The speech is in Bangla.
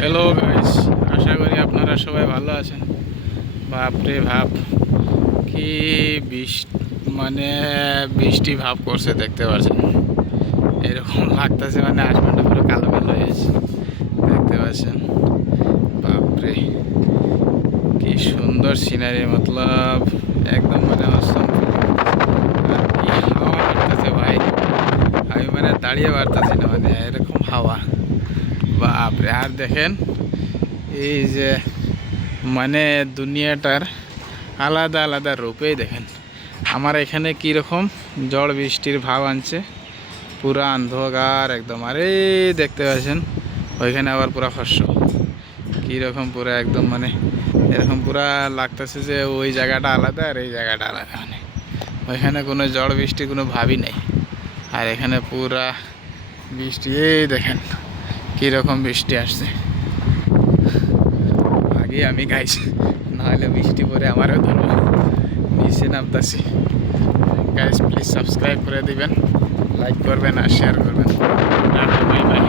হ্যালো গাইস, আশা করি আপনারা সবাই ভালো আছেন। বাপরে ভাব, কি মানে বৃষ্টি ভাব করছে, দেখতে পাচ্ছেন। এরকম লাগতেছে, মানে আসমানটা পুরো কালো কালো হয়েছে, দেখতে পাচ্ছেন। বাপরে, কি সুন্দর সিনারি, মতলব একদম মানে অসম। আর কি হাওয়া লাগতেছে ভাই, আমি মানে দাঁড়িয়ে পারতেছি না, মানে এরকম হাওয়া। বাপরে, আর দেখেন এই যে মানে দুনিয়াটার আলাদা আলাদা রূপেই দেখেন। আমার এখানে কীরকম ঝড় বৃষ্টির ভাব আনছে, পুরা অন্ধকার একদম। আরে দেখতে পাচ্ছেন, ওইখানে আবার পুরা ফসল কীরকম পুরা একদম, মানে এরকম পুরা লাগতেছে যে ওই জায়গাটা আলাদা আর এই জায়গাটা আলাদা। মানে ওইখানে কোনো ঝড় বৃষ্টি কোনো ভাবই নেই, আর এখানে পুরা বৃষ্টি। এই দেখেন কীরকম বৃষ্টি আসছে। আগে আমি গাইছি, নাহলে বৃষ্টি পরে আমারও ধরবো। নিচে নামতাছি। গাইস, প্লিজ সাবস্ক্রাইব করে দিবেন, লাইক করবেন আর শেয়ার করবেন। Bye bye.